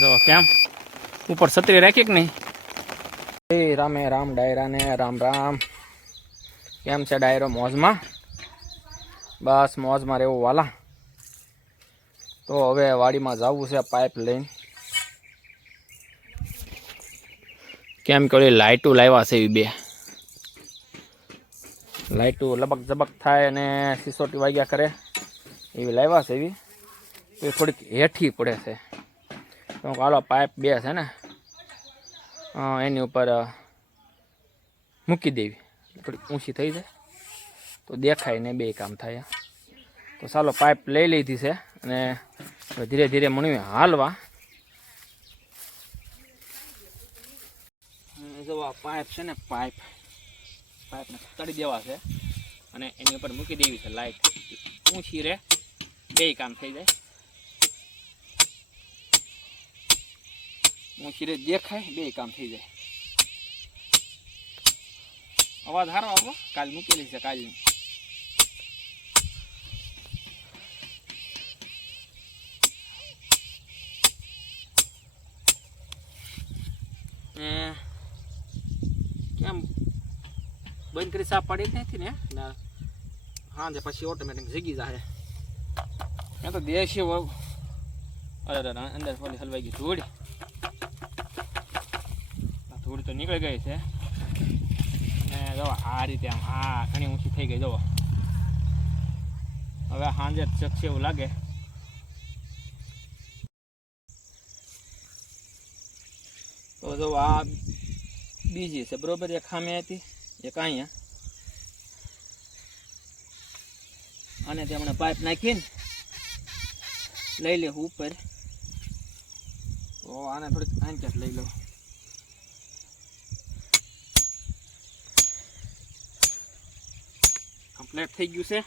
જો કેમ ઉપર છત્રી રાખી કે નહીં? એ રામે રામ ડાયરા ને રામ રામ. કેમ છે ડાયરો? મોજમાં? બસ મોજમાં રહેવું વાલા. તો હવે વાડીમાં જવું છે પાઇપ લઈને. કેમ કે ઓલી લાઇટો લાવ્યા છે એવી બે લાઇટો લબક ઝબક થાય અને સિસોટી વાગ્યા કરે એવી લાવ્યા છે એવી. એ થોડીક હેઠી પડે છે તો હાલો પાઇપ બે છે ને એની ઉપર મૂકી દેવી, થોડીક ઊંચી થઈ જાય તો દેખાય ને બે કામ થાય. તો ચાલો પાઇપ લઈ લીધી છે અને ધીરે ધીરે મણ્યું હાલવા. જો આ પાઇપ છે ને પાઇપને તળી દેવા છે અને એની ઉપર મૂકી દેવી છે લાઇટ. ઊંચી રે બે કામ થઈ જાય, ઊંચી રે દેખાય બે કામ થઈ જાય. અવાજ સારો આપો, કાલ મૂકેલી છે કાલની. કેમ બંધ કરી સાફ પાડી જ નથી ને? હા જે પછી ઓટોમેટિક જગી જાય. મેં તો દેશી અરે અંદર ફોલી હલવાઈ ગઈ ધૂળ. ધૂળ તો નીકળી ગઈ છે અને જો આ રીતે આમ આ ઘણી ઊંચી થઈ ગઈ. જુઓ હવે સાંજે ચકશે એવું લાગે. તો જો આ બીજી છે બરોબર, એક ખામે હતી એક અહીંયા, અને તેમણે પાઇપ નાખીને લઈ લેવું ઉપર. તો આને થોડીક આંચટ લઈ લઉં. કમ્પ્લીટ થઈ ગયું છે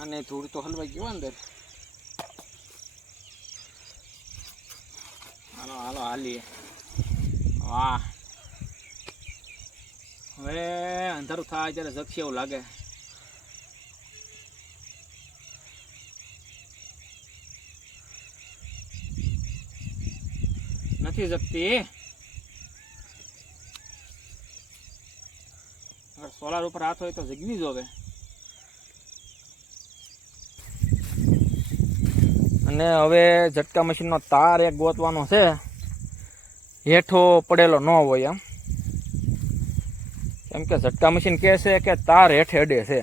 અને થોડું તો હલવાઈ ગયું અંદર. હાલો હાલો હાલીએ. વાહ, હવે અંધારું થાય ત્યારે જગશે એવું લાગે. નથી જગતી. સોલાર ઉપર હાથ હોય તો જગવી જોવે. અને હવે ઝટકા મશીનનો તાર એક ગોતવાનો છે, હેઠો પડેલો ન હોય એમ. કેમ કે ઝટકા મશીન કહે છે કે તાર હેઠે અડે છે.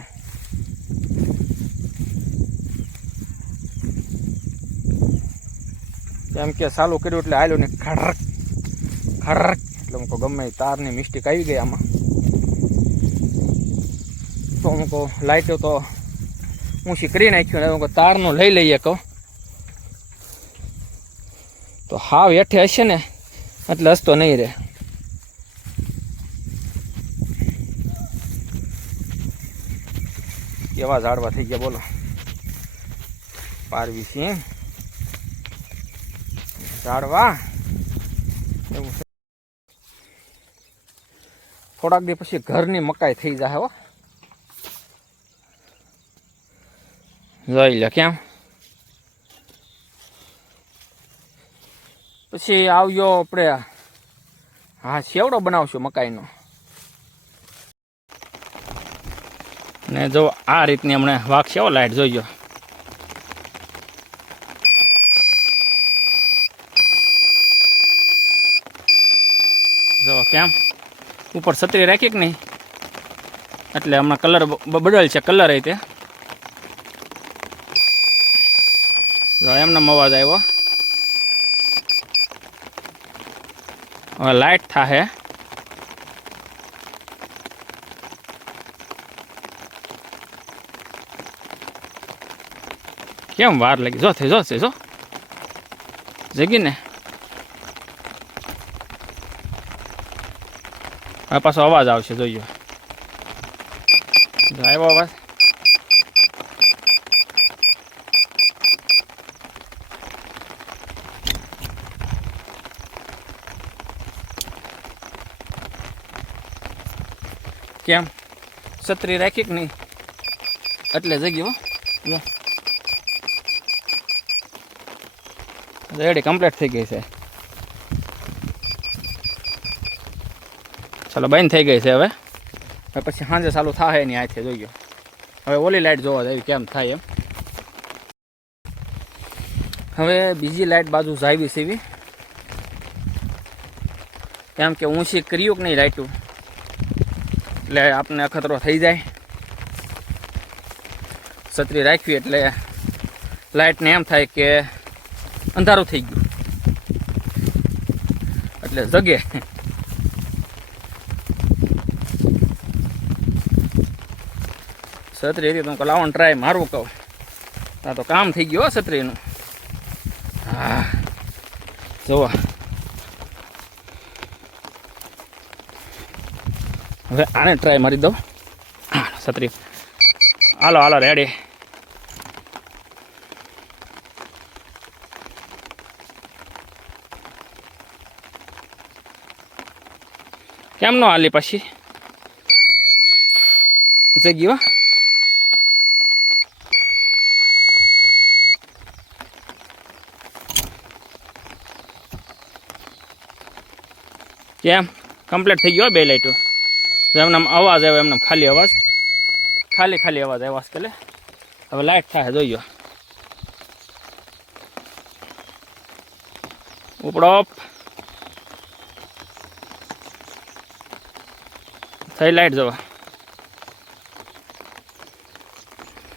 કેમ કે ચાલુ કર્યું એટલે હાલ્યું ને ખડક ખડક એટલે હું કહું ગમે તારની મિસ્ટેક આવી ગઈ આમાં. તો હું કહું લાઇટો તો ઊંચી કરી નાખ્યું ને હું કહું તારનું લઈ લઈએ કહું. તો હાવ હેઠે હશે ને એટલે હસતો નહીં રહે. કેવા ઝાડવા થઈ ગયા બોલો. પારવી સિંહ ઝાડવા એવું છે. થોડાક દી પછી ઘરની મકાઈ થઈ જાય. હો જોઈ લે કેમ. પછી આવ્યો આપણે હા સેવડો બનાવશું મકાઈનો. ને જો આ રીતની હમણાં વાગશે હો લાઈટ. જોઈજો જો કેમ ઉપર છત્રી રાખી કે નહીં એટલે હમણાં કલર બદલ છે. કલર એ તે જો એમનો અવાજ આવ્યો. હવે લાઇટ થાહે. કેમ વાર લાગી? જો થઈ જો જગીને. હવે પાછો અવાજ આવશે. જોઈજો આવ્યો અવાજ. કેમ છત્રી રાખી કે નહીં એટલે જગ્યો. રેડી કમ્પ્લીટ થઈ ગઈ છે. ચાલો બંધ થઈ ગઈ છે હવે પછી સાંજે ચાલુ થાય નહીં આથી જોઈ ગયો. હવે ઓલી લાઇટ જોવા જાય કેમ થાય એમ. હવે બીજી લાઇટ બાજુ જાવી સીવી કેમ કે ઊંચી કર્યું કે નહીં લાઇટું એટલે આપણે અખતરો થઈ જાય. છત્રી રાખવી એટલે લાઇટને એમ થાય કે અંધારું થઈ ગયું એટલે જગે. છત્રી હતી તો લાવવાનું ટ્રાય મારવું કહું આ તો કામ થઈ ગયું છત્રીનું. હા જુઓ હવે આને ટ્રાય મારી દઉં. છત્રી હાલો હાલો રેડી. કેમ નો હાલી પછી જગ્યો કેમ કમ્પ્લીટ થઈ ગયો બે લાઈટો. એમનામ અવાજ આવ્યો એમનામ ખાલી અવાજ ખાલી અવાજ આવ્યો પેલે. હવે લાઇટ થાય જોઈ ગયો ઉપડો થઈ લાઇટ જવા.